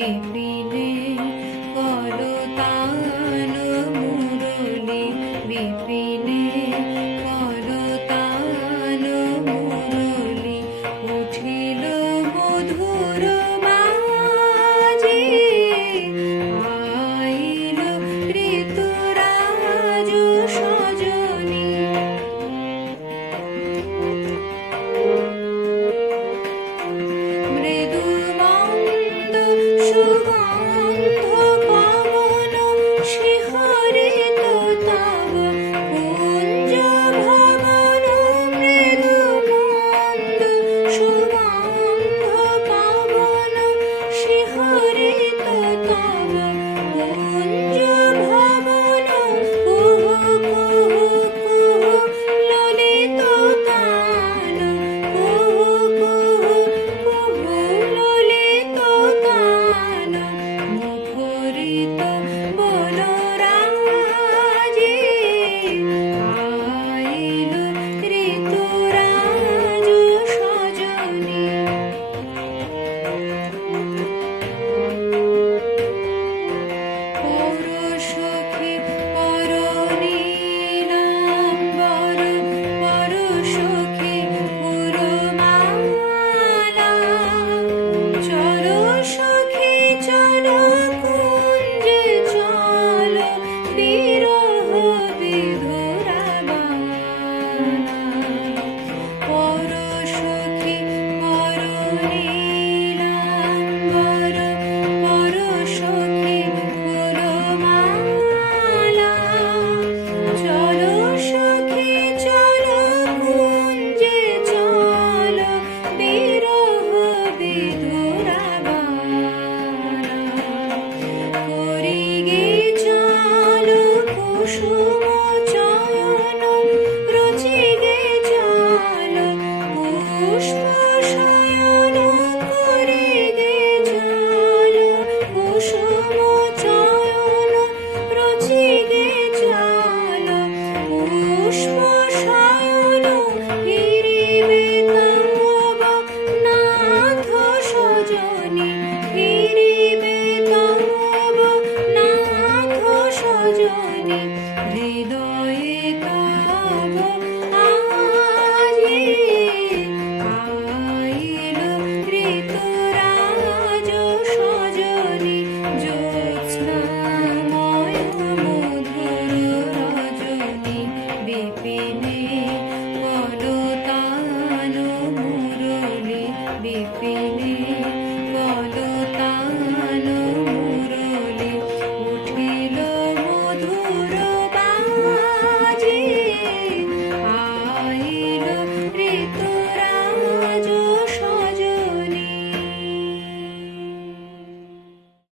বিপিনে করতাল মুরলি বিপিনে করতাল মুরলি উঠিল মধুর বাজে আইল ঋতুরাজ সজনী মৃদু মন্দ সুগন্ধ পবন শিহরিত তব কুঞ্জ ভবন মৃদু মন্দ সুগন্ধ পবন শিহরিত তব কুঞ্জ ভবন কুহু কুহু কুহু ললিত গান কুহু কুহু কুহু ললিত গান মুখরিত বনরাজে আইল ঋতুরাজ সজনী পরশখী পরনীলাম্বর পরশখী পুরমালা চলো সখী চলো কুঞ্জে চলো বিরহ বিধুরাবানা পরশখী পরনীলাম্বর পরশখী ফুলমালা চলো সখী চলো কুঞ্জে চলো বিরহ বিধুরাবানা করিগে চলো কুসুম চয়ন রচিগে চলো পুষ্প শয়ন করিগে চলো কুসুম চয়ন রচিগে চলো পুষ্প শয়ন ফিরিবে তব নাথ সজনী ফিরিবে তব নাথ সজনী হৃদয়ে তব আজি আইল ঋতুরাজ সজনী জ্যোৎস্নাময় মধুর রজনী বিপিনে